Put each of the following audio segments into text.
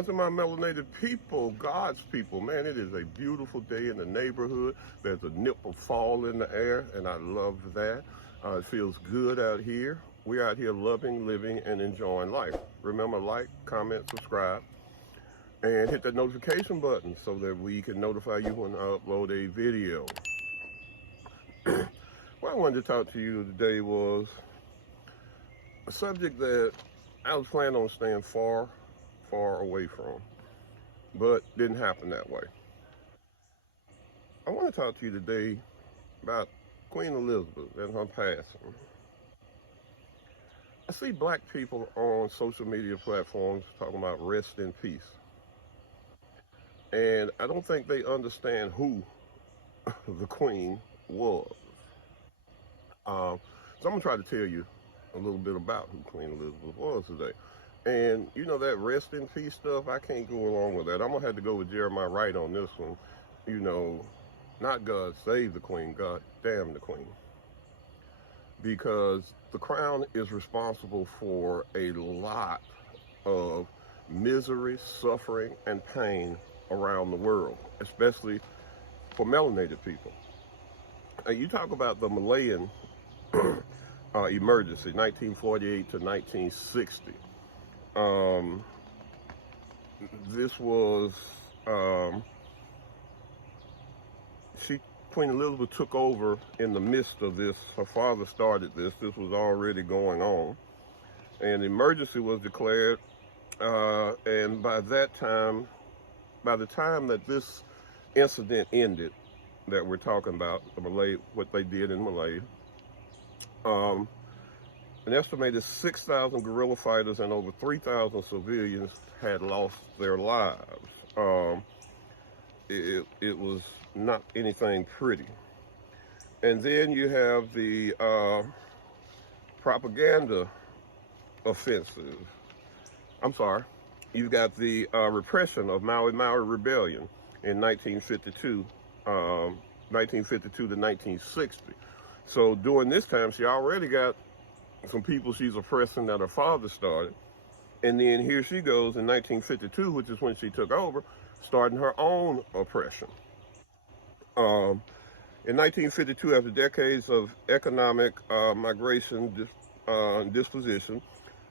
shine to my melanated people, God's people. Man, it is a beautiful day in the neighborhood. There's a nip of fall in the air, and I love that. It feels good out here. We're out here loving, living, and enjoying life. Remember, like, comment, subscribe, and hit that notification button so that we can notify you when I upload a video. What I wanted to talk to you today was a subject that I was planning on staying far away from, but didn't happen that way. I want to talk to you today about Queen Elizabeth and her passing. I see black people on social media platforms talking about rest in peace. And I don't think they understand who the Queen was. So I'm going to try to tell you a little bit about who Queen Elizabeth was today. And, you know, that rest in peace stuff, I can't go along with that. I'm going to have to go with Jeremiah Wright on this one. You know, not God save the Queen, God damn the Queen. Because the crown is responsible for a lot of misery, suffering, and pain around the world, especially for melanated people. You talk about the Malayan emergency, 1948 to 1960. This was, Queen Elizabeth took over in the midst of this. Her father started this. This was already going on. And emergency was declared. And by the time that this incident ended, that we're talking about, what they did in Malay, an estimated 6,000 guerrilla fighters and over 3,000 civilians had lost their lives. It was not anything pretty. And then you have the propaganda offensive. I'm sorry. You've got the repression of Maui Rebellion in 1952 to 1960. So during this time, she already got some people she's oppressing that her father started. And then here she goes in 1952, which is when she took over, starting her own oppression. In 1952, after decades of economic migration, disposition,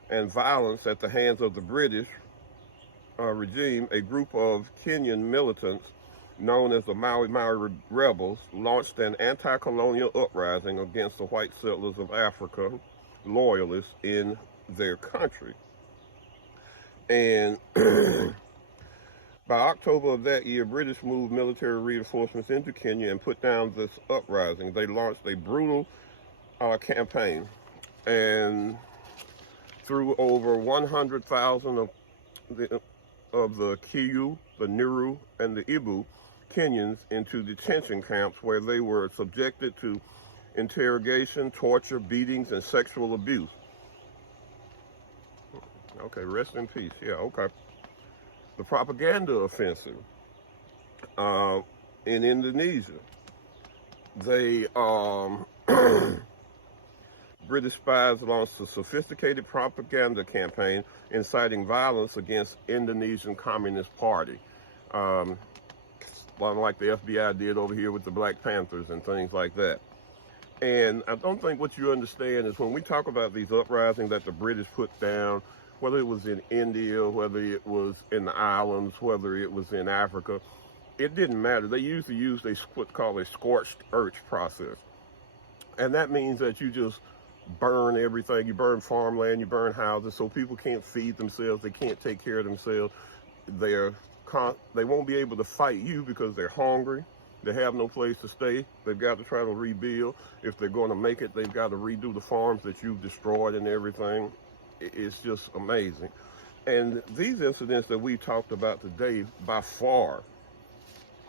and violence at the hands of the British regime, a group of Kenyan militants known as the Maui Rebels launched an anti-colonial uprising against the white settlers of Africa, loyalists in their country. And by October of that year, British moved military reinforcements into Kenya and put down this uprising. They launched a brutal campaign, and threw over 100,000 of the Kiyu, the Niru, and the Ibu Kenyans into detention camps where they were subjected to interrogation, torture, beatings, and sexual abuse. Okay, rest in peace. Yeah, okay. The propaganda offensive in Indonesia. They British spies launched a sophisticated propaganda campaign inciting violence against Indonesian Communist Party, like the FBI did over here with the Black Panthers and things like that. And I don't think what you understand is when we talk about these uprisings that the British put down, whether it was in India, whether it was in the islands, whether it was in Africa, it didn't matter. They usually use what's called a scorched earth process. And that means that you just burn everything. You burn farmland, you burn houses, so people can't feed themselves, they can't take care of themselves. They won't be able to fight you because they're hungry. They have no place to stay. They've got to try to rebuild. If they're going to make it, they've got to redo the farms that you've destroyed and everything. It's just amazing. And these incidents that we talked about today, by far,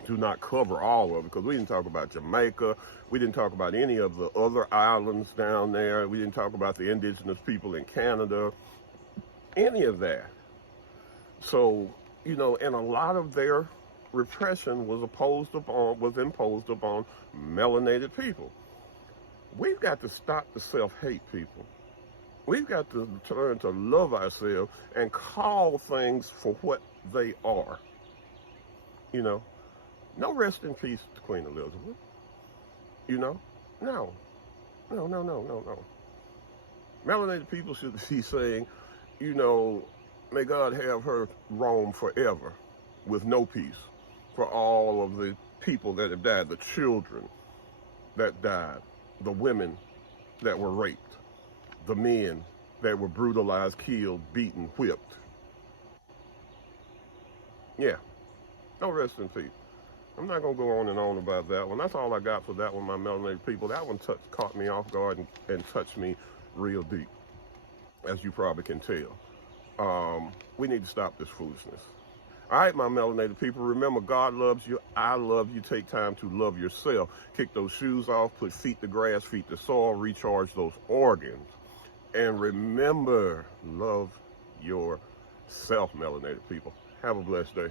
do not cover all of it, because we didn't talk about Jamaica. We didn't talk about any of the other islands down there. We didn't talk about the indigenous people in Canada, any of that. So, you know, and a lot of their repression was imposed upon melanated people. We've got to stop the self-hate, people. We've got to learn to love ourselves and call things for what they are. You know, no rest in peace to Queen Elizabeth. You know, no, no, no, no, no, no. Melanated people should be saying, you know, may God have her roam forever with no peace for all of the people that have died, the children that died, the women that were raped, the men that were brutalized, killed, beaten, whipped. Yeah, no rest in peace. I'm not going to go on and on about that one. That's all I got for that one, my melanated people. That one caught me off guard and touched me real deep, as you probably can tell. We need to stop this foolishness. All right, my melanated people, remember, God loves you. I love you. Take time to love yourself. Kick those shoes off, put feet to grass, feet to soil, recharge those organs. And remember, love yourself, melanated people. Have a blessed day.